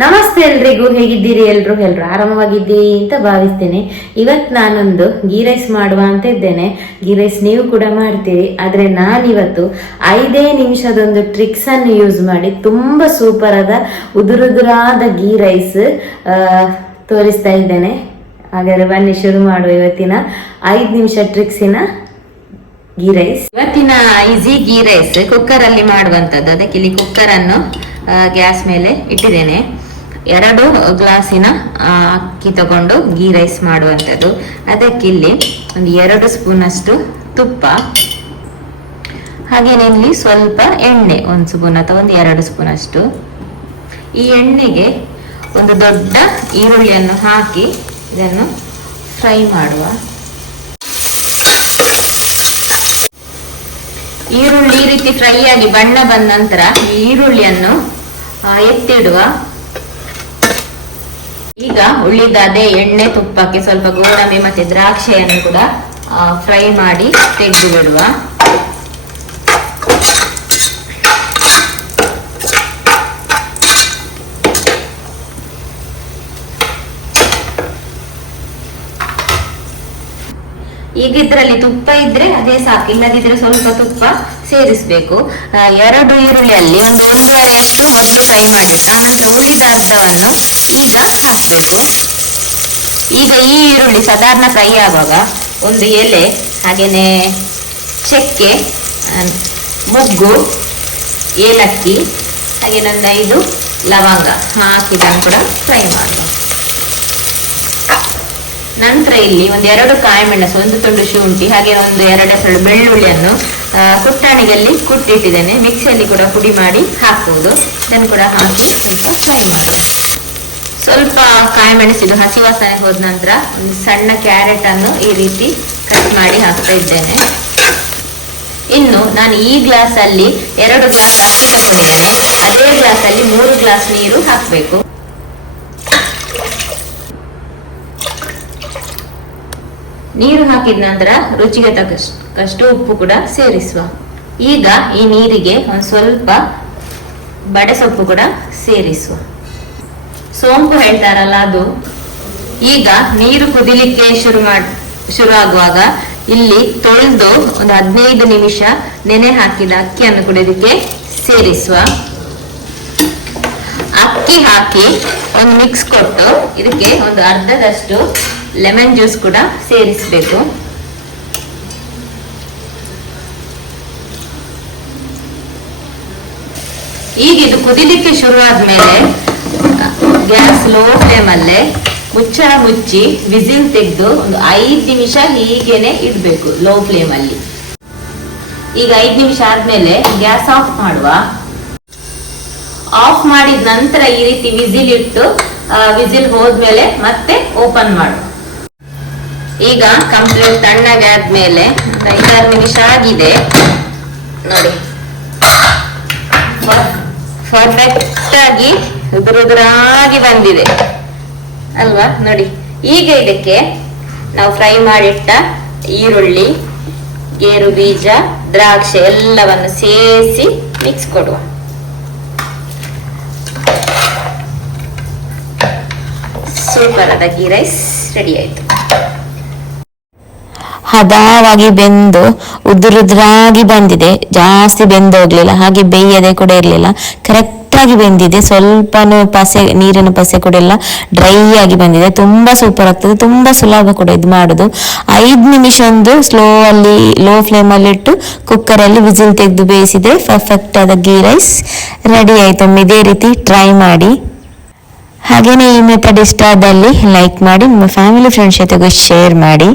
ನಮಸ್ತೆ ಎಲ್ರಿಗೂ, ಹೇಗಿದ್ದೀರಿ ಎಲ್ರು? ಎಲ್ರು ಆರಾಮವಾಗಿದ್ದೀರಿ ಅಂತ ಭಾವಿಸ್ತೇನೆ. ಇವತ್ತು ನಾನೊಂದು ಗೀ ರೈಸ್ ಮಾಡುವ ಅಂತ ಇದ್ದೇನೆ. ಗೀ ರೈಸ್ ನೀವು ಕೂಡ ಮಾಡ್ತೀರಿ. ಆದ್ರೆ ನಾನಿವತ್ತು ಐದೇ ನಿಮಿಷದೊಂದು ಟ್ರಿಕ್ಸ್ ಅನ್ನು ಯೂಸ್ ಮಾಡಿ ತುಂಬಾ ಸೂಪರ್ ಆದ ಉದುರುದುರಾದ ಗೀ ರೈಸ್ ತೋರಿಸ್ತಾ ಇದ್ದೇನೆ. ಹಾಗಾದ್ರೆ ಬನ್ನಿ, ಶುರು ಮಾಡುವ ಇವತ್ತಿನ ಐದು ನಿಮಿಷ ಟ್ರಿಕ್ಸಿನ ಗೀ ರೈಸ್. ಇವತ್ತಿನ ಈಸಿ ಗೀ ರೈಸ್ ಕುಕ್ಕರ್ ಅಲ್ಲಿ ಮಾಡುವಂತದ್ದು ಅದಕ್ಕೆ ಇಲ್ಲಿ ಕುಕ್ಕರ್ ಅನ್ನು ಗ್ಯಾಸ್ ಮೇಲೆ ಇಟ್ಟಿದ್ದೇನೆ. ಎರಡು ಗ್ಲಾಸಿನ ಅಕ್ಕಿ ತಗೊಂಡು ಗೀ ರೈಸ್ ಮಾಡುವಂಥದ್ದು. ಅದಕ್ಕೆ ಇಲ್ಲಿ ಒಂದು ಎರಡು ಸ್ಪೂನ್ ಅಷ್ಟು ತುಪ್ಪ. ಹಾಗೇನೆ ಇಲ್ಲಿ ಸ್ವಲ್ಪ ಎಣ್ಣೆ, ಒಂದು ಸ್ಪೂನ್ ಅಥವಾ ಒಂದು ಎರಡು ಸ್ಪೂನ್ ಅಷ್ಟು ಈ ಎಣ್ಣೆಗೆ ಒಂದು ದೊಡ್ಡ ಈರುಳ್ಳಿಯನ್ನು ಹಾಕಿ ಇದನ್ನು ಫ್ರೈ ಮಾಡುವ. ಈರುಳ್ಳಿ ಈ ರೀತಿ ಫ್ರೈ ಆಗಿ ಬಣ್ಣ ಬಂದ ನಂತರ ಈರುಳ್ಳಿಯನ್ನು ಎತ್ತಿಡುವ ಈಗ ಉಳಿದಾದೆ ಎಣ್ಣೆ ತುಪ್ಪಕ್ಕೆ ಸ್ವಲ್ಪ ಗೋಡಂಬಿ ಮತ್ತೆ ದ್ರಾಕ್ಷಿಯನ್ನು ಕೂಡ ಫ್ರೈ ಮಾಡಿ ತೆಗೆದು ಬಿಡುವ ಈಗ ಇದರಲ್ಲಿ ತುಪ್ಪ ಇದ್ರೆ ಅದೇ ಸಾಕು, ಇಲ್ಲದಿದ್ರೆ ಸ್ವಲ್ಪ ತುಪ್ಪ ಸೇರಿಸ್ಬೇಕು. ಎರಡು ಈರುಳ್ಳಿಯಲ್ಲಿ ಒಂದು ಒಂದೂವರೆಯಷ್ಟು ಮೊದಲು ಫ್ರೈ ಮಾಡಬೇಕು ಆನಂತರ ಉಳಿದ ಅರ್ಧವನ್ನು ಈಗ ಹಾಕ್ಬೇಕು. ಈಗ ಈ ಈರುಳ್ಳಿ ಸಾಧಾರಣ ಫ್ರೈ ಆಗುವಾಗ ಒಂದು ಎಲೆ, ಹಾಗೇನೆ ಚಕ್ಕೆ ಮುಗ್ಗು, ಏಲಕ್ಕಿ, ಹಾಗೆ ನನ್ನ ಇದು ಲವಂಗ ಹಾಕಿದನ್ನು ಕೂಡ ಫ್ರೈ ಮಾಡುವ ನಂತರ ಇಲ್ಲಿ ಒಂದು ಎರಡು ಕಾಯಿ ಮೆಣಸು ಒಂದು ತುಂಡು ಶುಂಠಿ, ಹಾಗೆ ಒಂದು ಎರಡು ಎರಡು ಬೆಳ್ಳುಳ್ಳಿಯನ್ನು ಕುಟ್ಟಾಣಿಗೆಯಲ್ಲಿ ಕುಟ್ಟಿಟ್ಟಿದ್ದೇನೆ. ಮಿಕ್ಸಿಯಲ್ಲಿ ಕೂಡ ಪುಡಿ ಮಾಡಿ ಹಾಕುವುದು. ಇದನ್ನು ಕೂಡ ಹಾಕಿ ಸ್ವಲ್ಪ ಫ್ರೈ ಮಾಡಿ ಸ್ವಲ್ಪ ಕಾಯಿ ಮೆಣಸಿದು ಹಸಿ ವಾಸನೆ ಹೋದ ನಂತರ ಒಂದು ಸಣ್ಣ ಕ್ಯಾರೆಟ್ ಅನ್ನು ಈ ರೀತಿ ಕಟ್ ಮಾಡಿ ಹಾಕ್ತಾ ಇದ್ದೇನೆ. ಇನ್ನು ನಾನು ಈ ಗ್ಲಾಸಲ್ಲಿ ಎರಡು ಗ್ಲಾಸ್ ಅಕ್ಕಿ ತಗೊಂಡಿದ್ದೇನೆ. ಅದೇ ಗ್ಲಾಸಲ್ಲಿ ಮೂರು ಗ್ಲಾಸ್ ನೀರು ಹಾಕಬೇಕು. ನೀರು ಹಾಕಿದ ನಂತರ ರುಚಿಗೆ ತಕ್ಕಷ್ಟು ಉಪ್ಪು ಕೂಡ ಸೇರಿಸುವ. ಈಗ ಈ ನೀರಿಗೆ ಒಂದು ಸ್ವಲ್ಪ ಬಡೆ ಸೊಪ್ಪು ಕೂಡ ಸೇರಿಸುವ. ಸೋಂಪು ಹೇಳ್ತಾರಲ್ಲ ಅದು. ಈಗ ನೀರು ಕುದಿಲಿಕ್ಕೆ ಶುರು ಮಾಡ್, ಶುರು ಆಗುವಾಗ ಇಲ್ಲಿ ತೊಳೆದು ಒಂದು ಹದಿನೈದು ನಿಮಿಷ ನೆನೆ ಹಾಕಿದ ಅಕ್ಕಿಯನ್ನು ಕೂಡ ಇದಕ್ಕೆ ಸೇರಿಸುವ. ಅಕ್ಕಿ ಹಾಕಿ ಒಂದು ಮಿಕ್ಸ್ ಕೊಟ್ಟು ಇದಕ್ಕೆ ಒಂದು ಅರ್ಧದಷ್ಟು ಲೆಮನ್ ಜ್ಯೂಸ್ ಕೂಡ ಸೇರಿಸಬೇಕು. ಈಗ ಇದು ಕುದಿಲಿಕ್ಕೆ ಶುರು ಆದ್ಮೇಲೆ ಗ್ಯಾಸ್ ಲೋ ಫ್ಲೇಮ್ ಅಲ್ಲೇ ಮುಚ್ಚಳ ಮುಚ್ಚಿ ವಿಸಿಲ್ ತೆಗೆದು ಒಂದು ಐದು ನಿಮಿಷ ಹೀಗೇನೆ ಇಡಬೇಕು ಲೋ ಫ್ಲೇಮ್ ಅಲ್ಲಿ. ಈಗ ಐದು ನಿಮಿಷ ಆದ್ಮೇಲೆ ಗ್ಯಾಸ್ ಆಫ್ ಮಾಡುವ. ಆಫ್ ಮಾಡಿದ ನಂತರ ಈ ರೀತಿ ವಿಸಿಲ್ ಇಟ್ಟು ವಿಸಿಲ್ ಹೋದ್ಮೇಲೆ ಮತ್ತೆ ಓಪನ್ ಮಾಡು. ಈಗ ಕಂಪ್ಲೀಟ್ ತಣ್ಣಗೆ ಆದ್ಮೇಲೆ ಐದಾರು ನಿಮಿಷ ಆಗಿದೆ ನೋಡಿ ಪರ್ಫೆಕ್ಟ್ ಆಗಿ ಉದುರುದುರಾಗಿ ಬಂದಿದೆ. ಅಲ್ವಾ? ನೋಡಿ. ಈಗ ಇದಕ್ಕೆ ನಾವು ಫ್ರೈ ಮಾಡಿಟ್ಟ ಈರುಳ್ಳಿ, ಗೇರು ಬೀಜ, ದ್ರಾಕ್ಷಿ ಎಲ್ಲವನ್ನು ಸೇರಿಸಿ ಮಿಕ್ಸ್ ಕೊಡುವ. ಸೂಪರ್ ಆದ ಗೀ ರೈಸ್ ರೆಡಿ ಆಯ್ತು. ಹದವಾಗಿ ಬೆಂದು ಉದುರುದ್ರಾಗಿ ಬಂದಿದೆ. ಜಾಸ್ತಿ ಬೆಂದೋಗ್ಲಿಲ್ಲ ಹಾಗೆ ಬೇಯದೆ ಕೂಡ ಇರಲಿಲ್ಲ. ಕರೆಕ್ಟ್ ಆಗಿ ಬೆಂದಿದೆ. ಸ್ವಲ್ಪನೂ ಪಸೆ, ನೀರಿನ ಪಸೆ ಕೂಡ ಇಲ್ಲ. ಡ್ರೈ ಆಗಿ ಬಂದಿದೆ. ತುಂಬಾ ಸೂಪರ್ ಆಗ್ತದೆ. ತುಂಬಾ ಸುಲಭ ಕೂಡ ಇದು ಮಾಡುದು. ಐದು ನಿಮಿಷ ಒಂದು ಸ್ಲೋ ಅಲ್ಲಿ ಲೋ ಫ್ಲೇಮ್ ಅಲ್ಲಿ ಇಟ್ಟು ಕುಕ್ಕರ್ ಅಲ್ಲಿ ವಿಸಿಲ್ ತೆಗೆದು ಬೇಯಿಸಿದ್ರೆ ಪರ್ಫೆಕ್ಟ್ ಆದ ಗೀ ರೈಸ್ ರೆಡಿ ಆಯ್ತು. ಇದೇ ರೀತಿ ಟ್ರೈ ಮಾಡಿ. ಹಾಗೇನೆ ಈ ಮೆಥಡ್ ಇಷ್ಟ ಆದಲ್ಲಿ ಲೈಕ್ ಮಾಡಿ ನಿಮ್ಮ ಫ್ಯಾಮಿಲಿ ಫ್ರೆಂಡ್ಸ್ ಜೊತೆಗೂ ಶೇರ್ ಮಾಡಿ.